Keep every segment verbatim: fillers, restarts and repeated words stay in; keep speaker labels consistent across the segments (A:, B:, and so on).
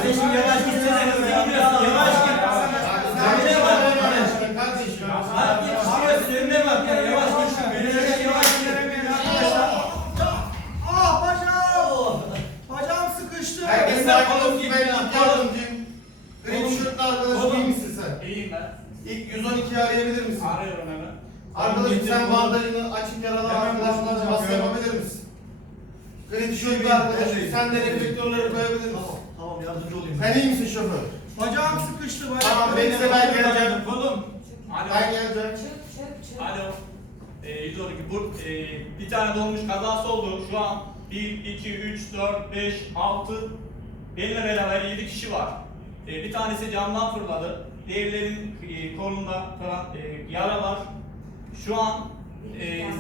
A: Kardeşim yavaş gitsene hızlı gidiyorsun. Yavaş git. Önüne bak. Bak git çıkıyorsun önüne bak ya. Yavaş git. Önüne yavaş git.
B: Ah bacağım. Bacağım sıkıştı.
C: Herkes sakin olsun, ben ilk yardımcıyım. Gri tişörtlü arkadaşım, iyi misin sen?
D: İyiyim ben.
C: İlk yüz on ikiyi arayabilir misin?
D: Arıyorum hemen.
C: Arkadaşım sen bandajını açık yaralı arkadaşına bas yapabilir misin? Gri tişörtlü arkadaşım sen de reflektörleri koyabilir misin?
A: Tamam yardımcı olayım.
C: Sen iyi misin şoför?
B: Bacağım sıkıştı. Bacağım.
C: Tamam bekle ben geleceğim.
D: Oğlum. Alo.
C: Ben geleceğim.
D: Alo. Ee, yüz on iki. Bu, e, bir tane dolmuş kazası oldu. Şu an bir, iki, üç, dört, beş, altı benimle beraber yedi kişi var. E, bir tanesi camdan fırladı. Diğerlerinin e, kolunda falan e, yara var. Şu an e,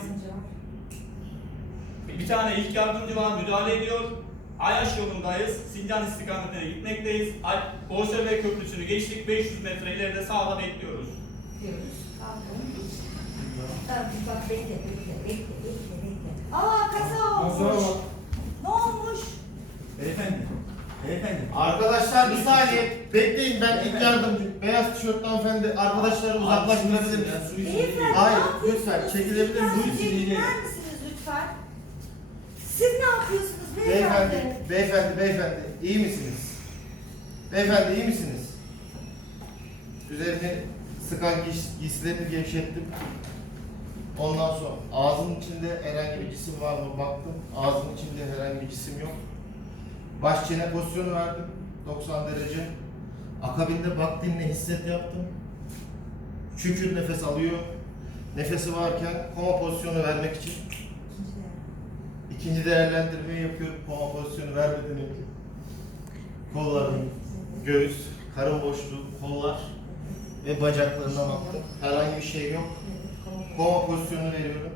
D: bir tane ilk yardımcı var, müdahale ediyor. Ayaş yolundayız. Sincan istikametine gitmekteyiz. Ay- Boğaziçi Köprüsü'nü geçtik. beş yüz metre ileride sağda bekliyoruz.
E: Diyoruz. Tamam. Bak bekle, bekle, bekle, bekle, bekle. Aa kaza olmuş. Ne olmuş?
A: Beyefendi. Beyefendi.
C: Arkadaşlar bir saniye bekleyin, ben ilk yardımcı. Beyaz tişörtlü hanımefendi arkadaşları uzaklaştırabilir misiniz?
E: Beyefendi,
C: Hayır,
E: ne yapıyorsunuz?
C: lütfen, çekilebilir misiniz?
E: Lütfen
A: Buyurun,
E: dinler misiniz lütfen? Siz ne yapıyorsunuz beyefendi?
C: Beyefendi, beyefendi, beyefendi, iyi misiniz? Beyefendi, iyi misiniz? Üzerini sıkan giys- giysilerini gevşettim. Ondan sonra ağzının içinde herhangi bir cisim var mı baktım. Ağzının içinde herhangi bir cisim yok. Baş çene pozisyonu verdim. doksan derece. Akabinde bak dinle hisset yaptım. Şükür nefes alıyor. Nefesi varken koma pozisyonu vermek için İkinci değerlendirmeyi yapıyorum koma pozisyonu vermeden önce. Kolların, göğüs, karın boşluğu, kollar ve bacaklarından baktım. Herhangi bir şey yok. Koma pozisyonu veriyorum.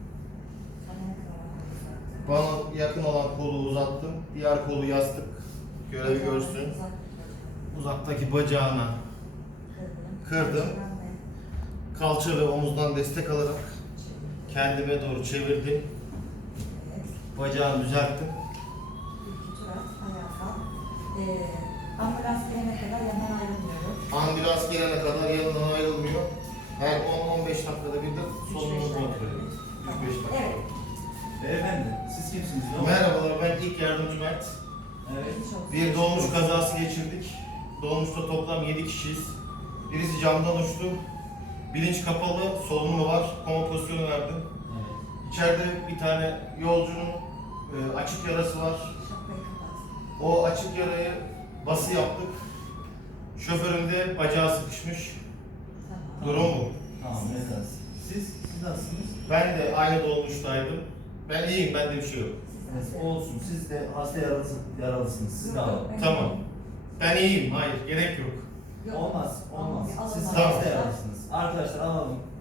C: Bana yakın olan kolu uzattım. Diğer kolu yastık. Görevi görsün. Uzaktaki bacağına kırdım. Kalça ve omuzdan destek alarak kendime doğru çevirdim. Bacağını düzelttim.
E: Ambulans gelene kadar yanından ayrılmıyorum.
C: Ambulans gelene kadar yanından ayrılmıyor. Her on on beş dakikada bir de solunum kontrolü. üç beş dakika.
E: Evet.
A: Beyefendi. Siz kimsiniz? Ne oldu?
C: Merhabalar, ben ilk yardımcı Mert.
A: Evet.
C: Bir dolmuş kazası geçirdik. Dolmuşta toplam yedi kişiyiz. Birisi camdan uçtu. Bilinç kapalı, solunumu var. Koma pozisyonu verdim.
A: Evet.
C: İçeride bir tane yolcunun e, açık yarası var.
E: Şapkayı kapat.
C: O açık yarayı bası yaptık. Şoförün de bacağı sıkışmış.
E: Tamam.
C: Durum bu.
A: Tamam. Evet. Siz, siz nasılsınız?
C: Ben de aynı dolmuştaydım. Ben iyiyim, bende bir şey yok.
A: Evet, olsun. Siz de hasta yaralısı, yaralısınız. Siz de
E: Yok,
A: alın.
E: yok, ben-
C: Tamam. Ben iyiyim, hayır gerek yok.
E: Yok.
A: Olmaz, olmaz.
E: Alın,
A: Siz
E: alın.
A: hasta yaralısınız. Arkadaşlar alalım.